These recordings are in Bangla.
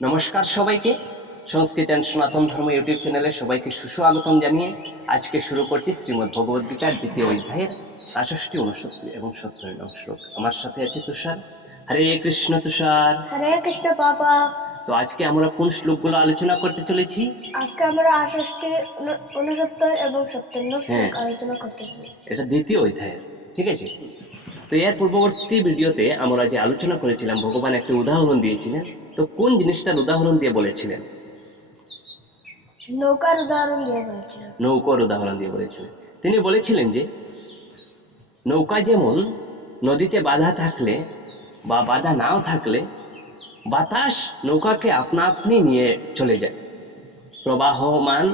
নমস্কার সবাইকে। সংস্কৃত অ্যান্ড সনাতন ধর্ম ইউটিউব চ্যানেলে সবাইকে সুস্বাগতম জানিয়ে আজকে শুরু করছি শ্রীমদ্ ভগবদ গীতার দ্বিতীয় অধ্যায়ের আষষ্টি উনসত্তর এবং সত্তর নং শ্লোক। আমার সাথে আছে তুষার। হরে কৃষ্ণ তুষার। হরে কৃষ্ণ পাপা তো আজকে আমরা কোন শ্লোকগুলো আলোচনা করতে চলেছি? আজকে আমরা আষষ্টি উনসত্তর এবং সত্তর নং হ্যাঁ। শ্লোক আলোচনা করতে চলেছি। এটা দ্বিতীয় অধ্যায়ের ঠিক আছে? তো এর পূর্ববর্তী ভিডিওতে আমরা যে আলোচনা করেছিলাম ভগবান একটা উদাহরণ দিয়েছিলেন। তো কোন জিনিসটার উদাহরণ দিয়ে বলেছিলেন? নৌকার উদাহরণ দিয়ে বলেছিলাম নৌকার উদাহরণ দিয়ে বলেছিলেন। তিনি বলেছিলেন যে নৌকা যেমন নদীতে বাধা থাকলে বা বাধা নাও থাকলে বাতাস নৌকাকে আপনা আপনি নিয়ে চলে যায়। প্রবাহমান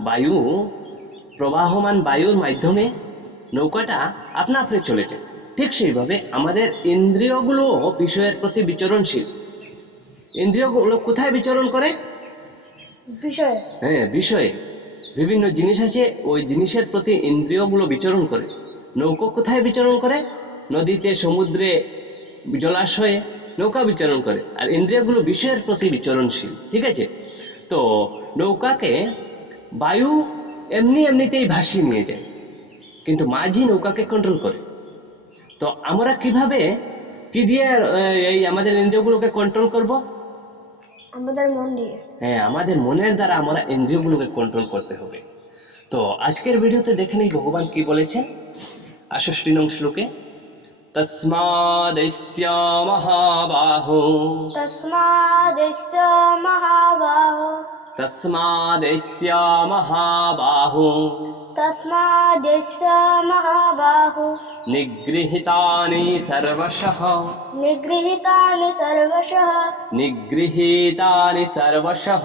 বায়ু প্রবাহমান বায়ুর মাধ্যমে নৌকাটা আপনা আপনি চলে যায়। ঠিক সেইভাবে আমাদের ইন্দ্রিয়গুলো বিষয়ের প্রতি বিচরণশীল। ইন্দ্রিয়গুলো কোথায় বিচরণ করে? বিষয়। হ্যাঁ বিষয়ে। বিভিন্ন জিনিস আছে ওই জিনিসের প্রতি ইন্দ্রিয়গুলো বিচরণ করে। নৌকো কোথায় বিচরণ করে? নদীতে সমুদ্রে জলাশয়ে নৌকা বিচরণ করে। আর ইন্দ্রিয়গুলো বিষয়ের প্রতি বিচরণশীল ঠিক আছে? তো নৌকাকে বায়ু এমনি এমনিতেই ভাসিয়ে নিয়ে যায় কিন্তু মাঝি নৌকাকে কন্ট্রোল করে। তো আমরা কীভাবে কি দিয়ে এই আমাদের ইন্দ্রিয়গুলোকে কন্ট্রোল করব? আমাদের মন দিয়ে। হ্যাঁ আমাদের মনের দ্বারা আমরা ইন্দ্রিয়গুলোকে কন্ট্রোল করতে হবে। তো আজকের ভিডিওতে দেখে নেই ভগবান কি বলেছেন? আষষ্টি নং শ্লোকে। তস্মাদস্য মহাবাহো। তস্মাদেশ মহাবাহো। তস্মাদস্য মহাবাহো। তস্মাদেশ মহাবাহু নিগৃহীতানি সর্বশঃ নিগৃহীতানি সর্বশः নিগৃহীতানি সর্বশঃ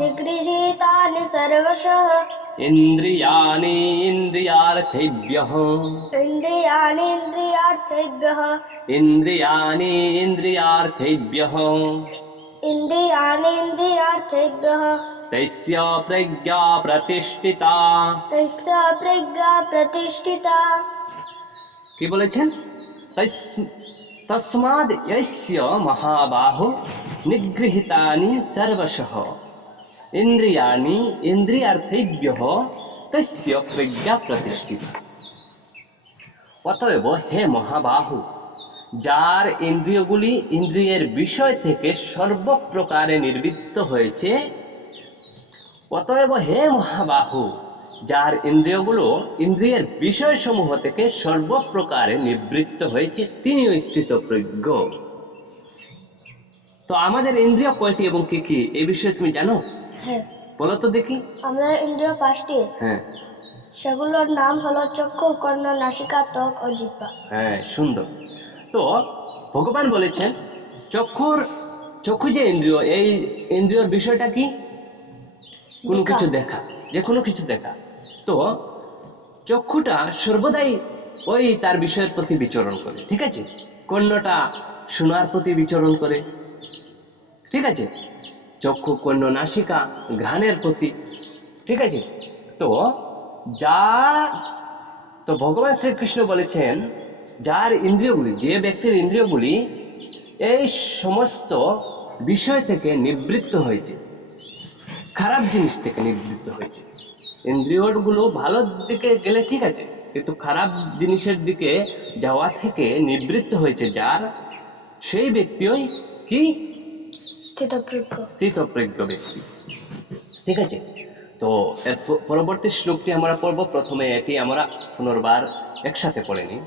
নিগৃহীতানি সর্বশः ইন্দ্রিয়াণি ইন্দ্রিয়ার্থেভ্যः ইন্দ্রিয়াণি ইন্দ্রিয়ার্থেভ্যः ইন্দ্রিয়াণি ইন্দ্রিয়ার্থেভ্যः ইন্দ্রিয়াণি ইন্দ্রিয়ার্থেভ্যः तस्य प्रज्ञा प्रतिष्ठिता তস্য প্রজ্ঞা প্রতিষ্ঠিতা কি বলেছেন তস- তস্মাদ यस्य মহাবাহু নিগৃহীতানি সর্বশঃ ইন্দ্রিয়াণি ইন্দ্রিয়ার্থেভ্যः তস্য প্রজ্ঞা প্রতিষ্ঠিতা অতএব হে মহাবাহু যার ইন্দ্রিয়গুলি ইন্দ্রিয়ের বিষয় থেকে সর্বপ্রকারে নির্বৃত্ত হয়েছে অতএব হে মহাবাহু যার ইন্দ্রিয়গুলো ইন্দ্রিয়ের বিষয়সমূহ থেকে সর্বপ্রকারে নিবৃত্ত হয়েছে তিনিও স্থিত প্রজ্ঞ তো আমাদের ইন্দ্রিয় কয়টি এবং কি কি? এই বিষয়ে তুমি জানো? হ্যাঁ। বলো তো দেখি। আমাদের ইন্দ্রিয় পাঁচটি। হ্যাঁ। সেগুলোর নাম হলো চক্ষু কর্ণ নাসিকা ত্বক ও জিহ্বা। হ্যাঁ সুন্দর। তো ভগবান বলেছেন চক্ষুর চক্ষু যে ইন্দ্রিয় এই ইন্দ্রিয়র বিষয়টা কি? কোনো কিছু দেখা, যে কোনো কিছু দেখা। তো চক্ষুটা সর্বদাই ওই তার বিষয়ের প্রতি বিচরণ করে, ঠিক আছে? কর্ণটা শোনার প্রতি বিচরণ করে, ঠিক আছে? চক্ষু, কর্ণ, নাসিকা, ঘ্রাণের প্রতি, ঠিক আছে? তো যা, তো ভগবান শ্রীকৃষ্ণ বলেছেন, যার ইন্দ্রিয়গুলি, যে ব্যক্তির ইন্দ্রিয়গুলি এই সমস্ত বিষয় থেকে নিবৃত্ত হয়েছে। খারাপ জিনিস থেকে নিবৃত্ত হয়েছে। ইন্দ্রিয়গুলো ভালো দিকে গেলে ঠিক আছে কিন্তু খারাপ জিনিসের দিকে যাওয়া থেকে নিবৃত্ত হয়েছে যার সেই ব্যক্তিই কি? স্থিতপ্রজ্ঞ। স্থিতপ্রজ্ঞ ব্যক্তি। ঠিক আছে? তো এর পরবর্তী শ্লোকটি আমরা পড়ব। প্রথমে এটি আমরা পুনর্বার একসাথে পড়ে নিই।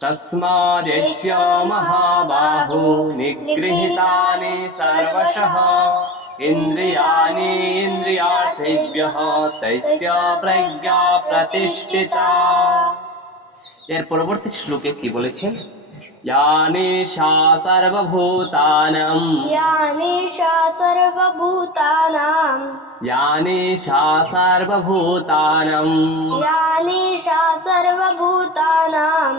তস্মাদেশ্য মহাবাহু নিগৃহীতানি সর্বশঃ। ইন্দ্রিয়াণি ইন্দ্রিয়ার্থেভ্যः তস্য প্রজ্ঞা প্রতিষ্ঠিতা এর পরবর্তী শ্লোকে কি বলেছেন ইয়ানি সা সর্বভূতানাম ইয়ানিশা সর্বভূতানাম यानि सा सार्वभूतानम् ইয়ানিশা সর্বভূতানাম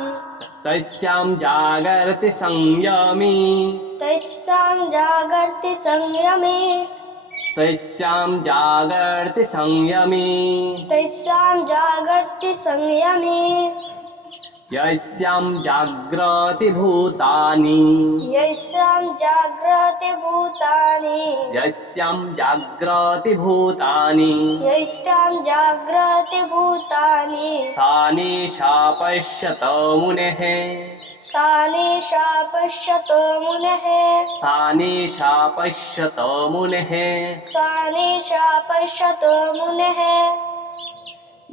तस्याम जागर्ति संयमी। तस्याम जागर्ति संयमी। तस्याम जागर्ति संयमी। तस्याम जागर्ति संयमी। यस्यां जाग्रति भूतानि। यस्यां जाग्रति भूतानि। यस्यां जाग्रति भूतानि। यस्यां जाग्रति भूतानि। सा निशा पश्यत मुनेः। सा निशा पश्यतो मुनेः। सा निशा पश्यत मुनेः। सा निशा पश्यतो मुनेः।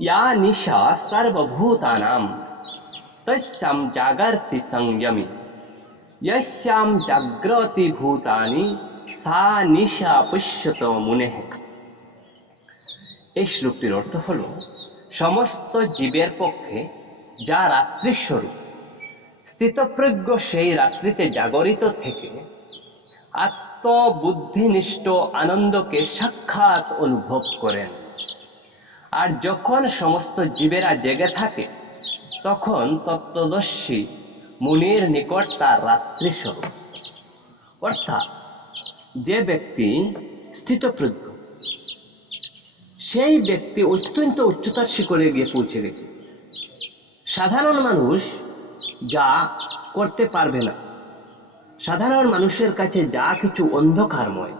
या निशा सर्वभूतानां तस्यां जागर्ति संयमी यस्यां जाग्रति भूतानि সা নিশা পশ্যত মুনে এই শ্লোকটির অর্থ হল সমস্ত জীবের পক্ষে যা রাত্রিস্বরূপ স্থিতপ্রজ্ঞ সেই রাত্রিতে জাগরিত থেকে আত্মবুদ্ধিনিষ্ঠ আনন্দকে সাক্ষাৎ অনুভব করেন আর যখন সমস্ত জীবেরা জেগে থাকে তখন তত্ত্বদর্শী মুনির নিকট তার রাত্রি স্বরূপ অর্থাৎ যে ব্যক্তি স্থিতপ্রজ্ঞ, সেই ব্যক্তি অত্যন্ত উচ্চতার শিখরে গিয়ে পৌঁছে গেছে। সাধারণ মানুষ যা করতে পারবে না। সাধারণ মানুষের কাছে যা কিছু অন্ধকারময়,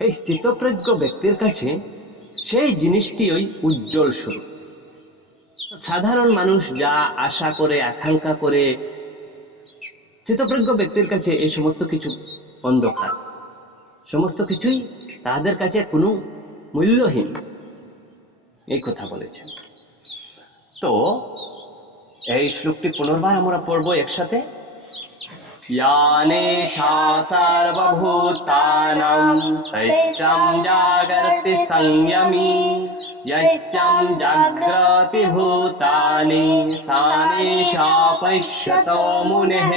এই স্থিতপ্রজ্ঞ ব্যক্তির কাছে সেই জিনিসটি ওই উজ্জ্বল স্বরূপ। সাধারণ মানুষ যা আশা করে আকাঙ্ক্ষা করে স্থিতপ্রজ্ঞ ব্যক্তির কাছে এই সমস্ত কিছু অন্ধকার সমস্ত কিছুই তাদের কাছে কোনো মূল্যহীন এই কথা বলেছেন তো এই শ্লোকটি পুনর্বার আমরা পড়বো একসাথে यानेशा सर्वभूतानां तस्यां जागर्ति संयमी यस्यां जाग्रति भूतानि सा निशा পশ্যতো মুনেঃ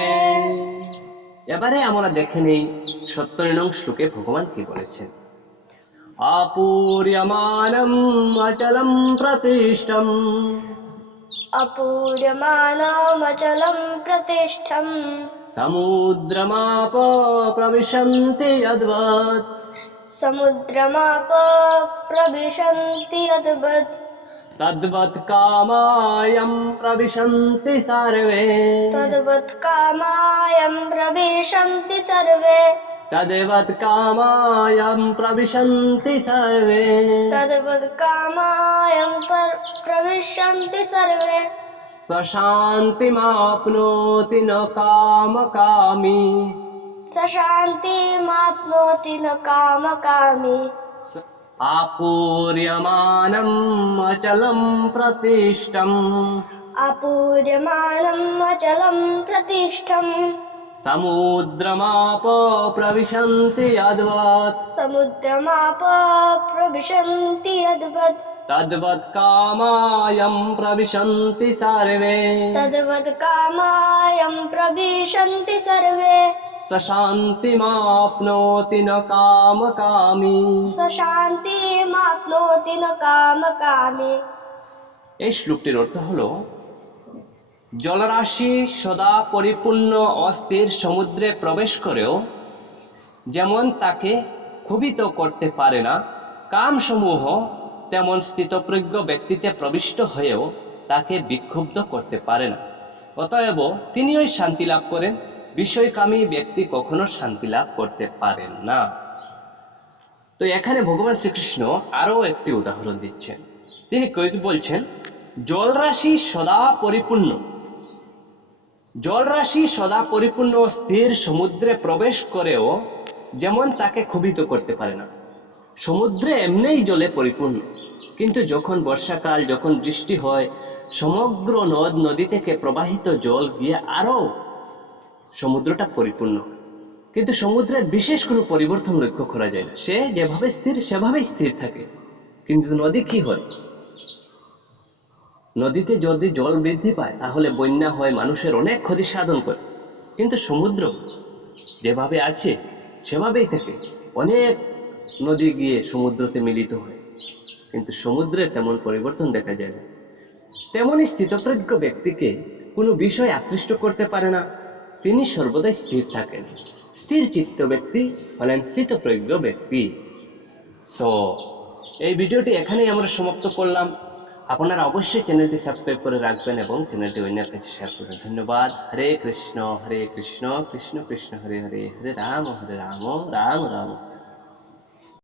এবারে আমরা দেখে নেই সত্তর নং শ্লোকে ভগবান কি বলেছেন অপূর্যমানম অচলম প্রতিষ্ঠম अपूर्यमानमचलं प्रतिष्ठम् समुद्रमाप प्रविशन्ति यद्वत् समुद्रमाप प्रविशन्ति यद्वत्। तद्वत् कामायं प्रविशन्ति सर्वे। तद्वत् कामायं प्रविशन्ति सर्वे। तद्वत् कामायं प्रविशन्ति सर्वे। तद्वत् कामायं पर प्रविशन्ति सर्वे। स शान्तिमाप्नोति न कामकामी। स शान्तिमाप्नोति न कामकामी। आपूर्यमानम् अचलं प्रतिष्ठम्। अपूर्यमानम् अचलं प्रतिष्ठम्। समुद्रमाप प्रविशन्ति यद्वत्। समुद्रमाप प्रविशन्ति यद्वत्। तद्वत् कामायं प्रविशन्ति सर्वे। तद्वत् कामायं प्रविशन्ति सर्वे स शान्तिमाप्नोति न कामकामी स शान्तिमाप्नोति न कामकामी এই শ্লোকটির অর্থ হলো জলরাশি সদা পরিপূর্ণ অস্থির সমুদ্রে প্রবেশ করেও যেমন তাকে ক্ষুবিত করতে পারে না কামসমূহ তেমন স্থিতপ্রজ্ঞ ব্যক্তিতে প্রবিষ্ট হয়েও তাকে বিক্ষুব্ধ করতে পারে না অতএব তিনি ওই শান্তি লাভ করেন বিষয়কামী ব্যক্তি কখনো শান্তি লাভ করতে পারেন না। তো এখানে ভগবান শ্রীকৃষ্ণ আরও একটি উদাহরণ দিচ্ছেন। তিনি বলছেন, জলরাশি সদা পরিপূর্ণ। জলরাশি সদা পরিপূর্ণ স্থির সমুদ্রে প্রবেশ করেও যেমন তাকে ক্ষুবিত করতে পারে না, সমুদ্রে এমনিই জলে পরিপূর্ণ। কিন্তু যখন বর্ষাকাল, যখন বৃষ্টি হয়, সমগ্র নদ নদী থেকে প্রবাহিত জল গিয়ে আরও সমুদ্রটা পরিপূর্ণ। কিন্তু সমুদ্রের বিশেষ কোনো পরিবর্তন লক্ষ্য করা যায় না। সে যেভাবে স্থির, সেভাবেই স্থির থাকে। কিন্তু নদী কি হয়? নদীতে যদি জল বৃদ্ধি পায়, তাহলে বন্যা হয় মানুষের অনেক ক্ষতি সাধন করে। কিন্তু সমুদ্র যেভাবে আছে, সেভাবেই থাকে। অনেক নদী গিয়ে সমুদ্রতে মিলিত হয়। কিন্তু সমুদ্রের তেমন পরিবর্তন দেখা যায় না। তেমনই স্থিতপ্রজ্ঞ ব্যক্তিকে কোনো বিষয় আকৃষ্ট করতে পারে না। তিনি সর্বদাই স্থির থাকেন। স্থির চিত্ত ব্যক্তি হলেন স্থিত প্রজ্ঞ ব্যক্তি। তো এই ভিডিওটি এখানেই আমরা সমাপ্ত করলাম। আপনারা অবশ্যই চ্যানেলটি সাবস্ক্রাইব করে রাখবেন এবং চ্যানেলটি অন্যের কাছে শেয়ার করবেন। ধন্যবাদ। হরে কৃষ্ণ হরে কৃষ্ণ কৃষ্ণ কৃষ্ণ, হরে হরে হরে রাম হরে রাম রাম রাম।